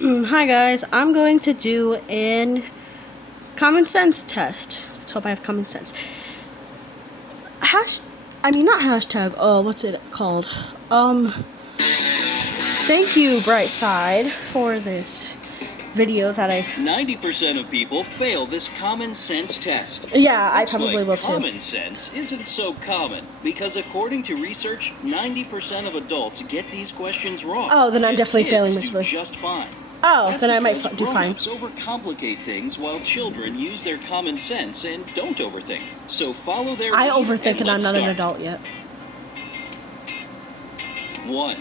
Hi guys, I'm going to do an common sense test. Let's hope I have common sense. Not hashtag, what's it called? Thank you, Brightside, for this video that 90% of people fail this common sense test. Yeah, I Looks probably like will too. Common sense isn't so common because according to research, 90% of adults get these questions wrong. Oh, then I'm Yet definitely kids failing this do one. just fine. Oh, That's then I might because do fine. grown-ups overcomplicate things while children use their common sense and don't overthink. So follow their I lead overthink and I'm let's not an start. adult yet. 1.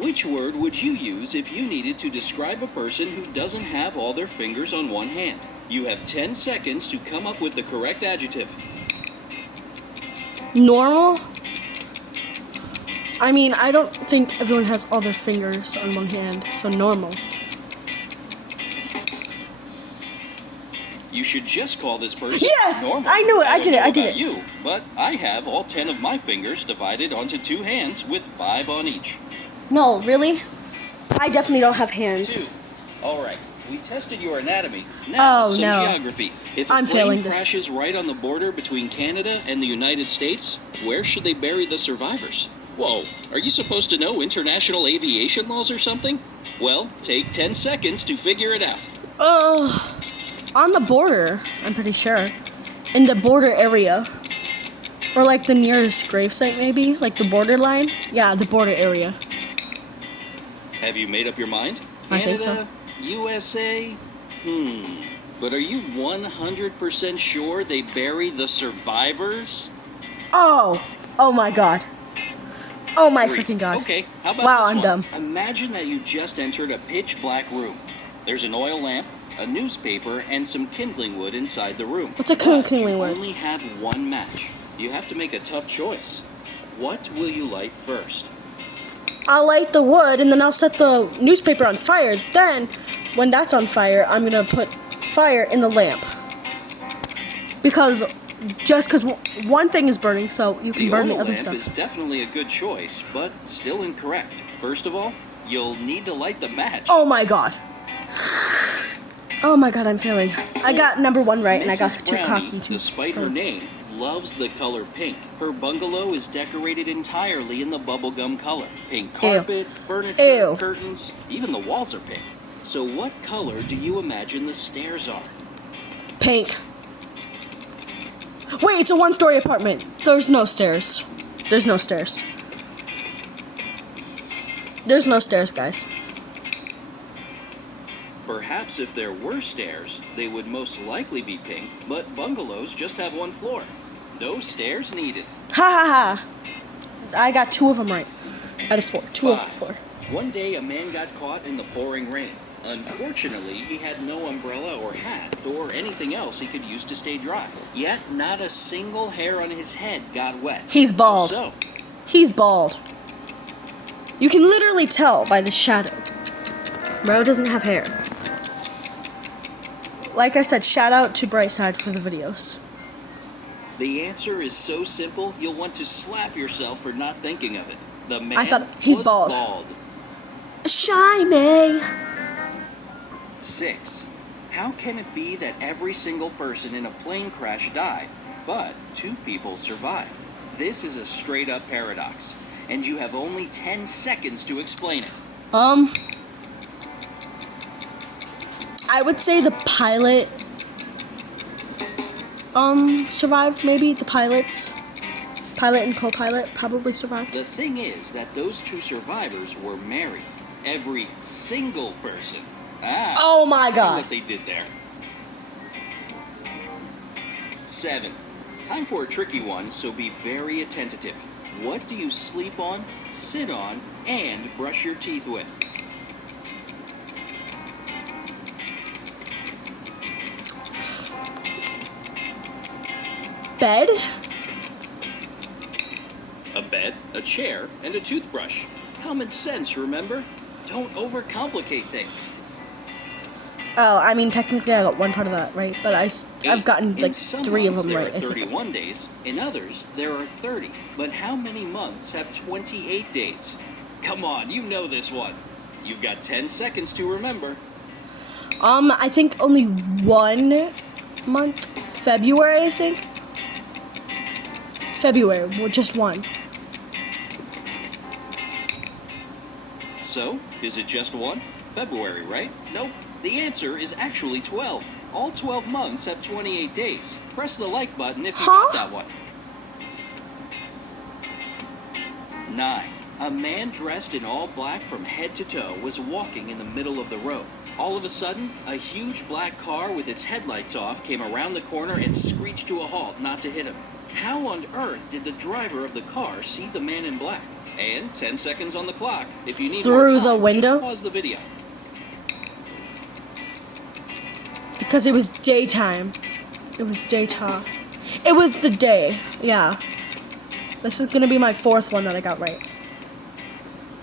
Which word would you use if you needed to describe a person who doesn't have all their fingers on one hand? You have 10 seconds to come up with the correct adjective. Normal? I don't think everyone has all their fingers on one hand, so normal. You should just call this person Yes! normal. I knew it. I don't did it. know I did about it. you, but I have all 10 of my fingers divided onto 2 hands with 5 on each. No, really? I definitely don't have hands. 2. All right. We tested your anatomy. Now, some geography. If a I'm plane failing this. crashes right on the border between Canada and the United States, where should they bury the survivors? Whoa, are you supposed to know international aviation laws or something? Well, take 10 seconds to figure it out. On the border, I'm pretty sure. In the border area. Or like the nearest gravesite, maybe? Like the borderline? Yeah, the border area. Have you made up your mind? I think so. Canada, USA? But are you 100% sure they bury the survivors? Oh my god. Oh my 3. freaking god. Okay, how about Wow, this I'm one? dumb. Imagine that you just entered a pitch black room. There's an oil lamp, a newspaper, and some kindling wood inside the room. What's a But kindling wood? You only have one match. You have to make a tough choice. What will you light first? I'll light the wood and then I'll set the newspaper on fire. Then, when that's on fire, I'm gonna put fire in the lamp. Because one thing is burning, so you can The burn the oil other lamp stuff. is definitely a good choice, but still incorrect. First of all, you'll need to light the match. Oh my god. Oh my god, I'm failing. I got number 1 right and I got Mrs. too Brownie, cocky too. despite her name, loves the color pink. Her bungalow is decorated entirely in the bubblegum color. Pink carpet, furniture, Ew. curtains, even the walls are pink. So what color do you imagine the stairs are? Pink. Wait, it's a 1-story apartment. There's no stairs. There's no stairs. There's no stairs, guys. Perhaps if there were stairs, they would most likely be pink, but bungalows just have 1 floor. No stairs needed. Ha ha ha. I got 2 of them right. Out of 4. 2 of 5. 4. One day a man got caught in the pouring rain. Unfortunately, he had no umbrella or hat or anything else he could use to stay dry. Yet, not a single hair on his head got wet. He's bald. So, He's bald. You can literally tell by the shadow. Bro doesn't have hair. Like I said, shout out to Brightside for the videos. the answer is so simple, you'll want to slap yourself for not thinking of it. The man I thought he's was bald. Shiny. 6. How can it be that every single person in a plane crash died, but 2 people survived? This is a straight-up paradox, and you have only 10 seconds to explain it. I would say the pilot survived, maybe. The pilot and co-pilot probably survived. The thing is that those 2 survivors were married. Every single person. Oh my See god. what they did there. 7. Time for a tricky one, so be very attentive. What do you sleep on, sit on, and brush your teeth with? Bed? A bed, a chair, and a toothbrush. Common sense, remember? Don't overcomplicate things. Oh, technically I got 1 part of that right, but I've gotten like 3 of them there right. are 31 days. In others, there are 30. But how many months have 28 days? Come on, you know this one. You've got 10 seconds to remember. I think only 1 month. February, I think. February, well, just 1. So, is it just 1? February, right? Nope. The answer is actually 12. All 12 months have 28 days. Press the like button if you got that one. 9. A man dressed in all black from head to toe was walking in the middle of the road. All of a sudden, a huge black car with its headlights off came around the corner and screeched to a halt not to hit him. How on earth did the driver of the car see the man in black? And 10 seconds on the clock. If you need more Through time, the window? just pause the video. Because it was daytime. It was daytime. It was the day. Yeah. This is gonna be my 4th one that I got right.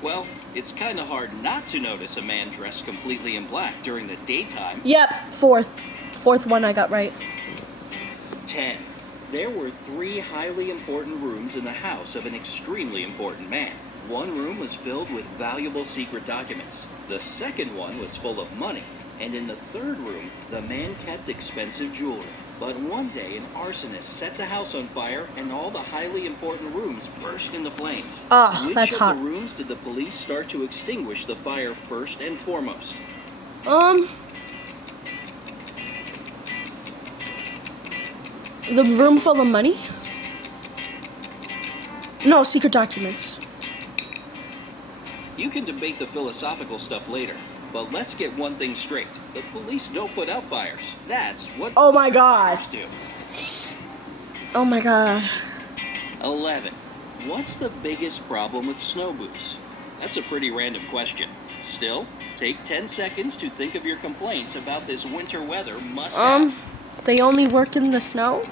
Well, it's kind of hard not to notice a man dressed completely in black during the daytime. Yep, 4th one I got right. 10. There were 3 highly important rooms in the house of an extremely important man. One room was filled with valuable secret documents. The second one was full of money. And in the third room, the man kept expensive jewelry. But one day, an arsonist set the house on fire, and all the highly important rooms burst into flames. Ah, that's Which hot. of the rooms did the police start to extinguish the fire first and foremost? The room full of money? No, secret documents. You can debate the philosophical stuff later, but let's get one thing straight. The police don't put out fires. That's what Oh my god. fires do. Oh my god. 11. What's the biggest problem with snow boots? That's a pretty random question. Still, take 10 seconds to think of your complaints about this winter weather must-have. They only work in the snow?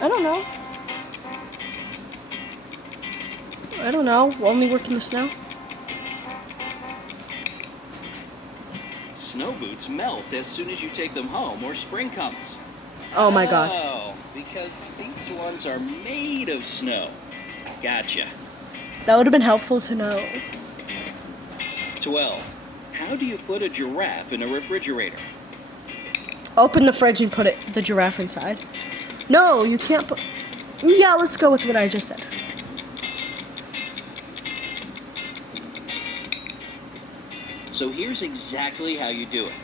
I don't know. Only work in the snow? Snow boots melt as soon as you take them home or spring comes. Oh my god. Oh, because these ones are made of snow. Gotcha. That would have been helpful to know. 12. How do you put a giraffe in a refrigerator? Open the fridge and put the giraffe inside. No, you can't put... Yeah, let's go with what I just said. So here's exactly how you do it.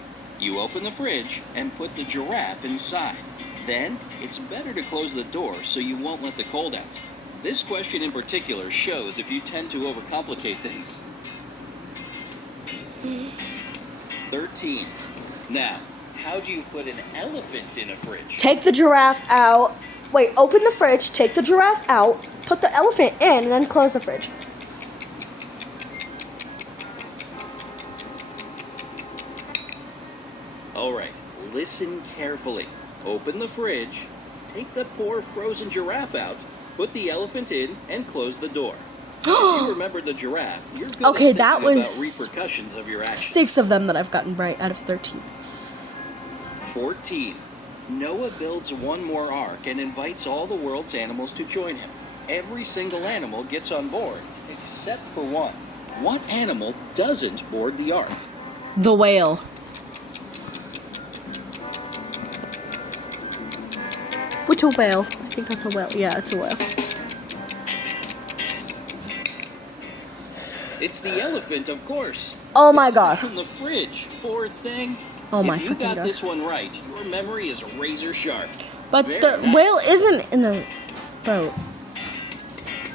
You open the fridge and put the giraffe inside. Then, it's better to close the door so you won't let the cold out. This question in particular shows if you tend to overcomplicate things. 13. Now, how do you put an elephant in a fridge? Take the giraffe out. Wait, open the fridge, take the giraffe out, put the elephant in, and then close the fridge. Alright, listen carefully. Open the fridge, take the poor frozen giraffe out, put the elephant in, and close the door. If you remembered the giraffe, you're good Okay, at that thinking was about repercussions of your actions. 6 of them that I've gotten right out of 13. 14. Noah builds one more ark and invites all the world's animals to join him. Every single animal gets on board, except for one. What animal doesn't board the ark? The whale. Which a whale? I think that's a whale. Yeah, it's a whale. It's the elephant, of course. Oh my It's god. down the fridge, poor thing. Oh my If you freaking got god. this one right, your memory is razor sharp. But Very the nice. whale isn't in the boat.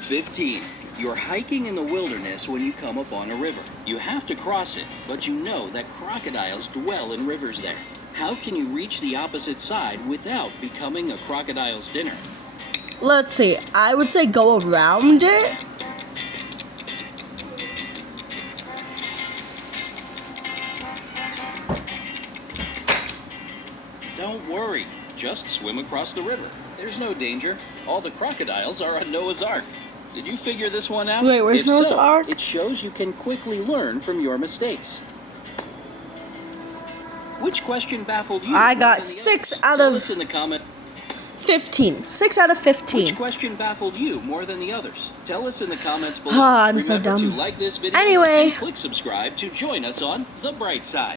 15. You're hiking in the wilderness when you come upon a river. You have to cross it, but you know that crocodiles dwell in rivers there. How can you reach the opposite side without becoming a crocodile's dinner? Let's see. I would say go around it. Don't worry, just swim across the river. There's no danger. All the crocodiles are on Noah's Ark. Did you figure this one out? Wait, where's If Noah's so, Ark? It shows you can quickly learn from your mistakes. Which question baffled you? I more got than the 6 others? out Tell of us in the comment. 15. 6 out of 15. Which question baffled you more than the others? Tell us in the comments below. Ah, I'm so Remember dumb. to like this video Anyway. and click subscribe to join us on The Bright Side.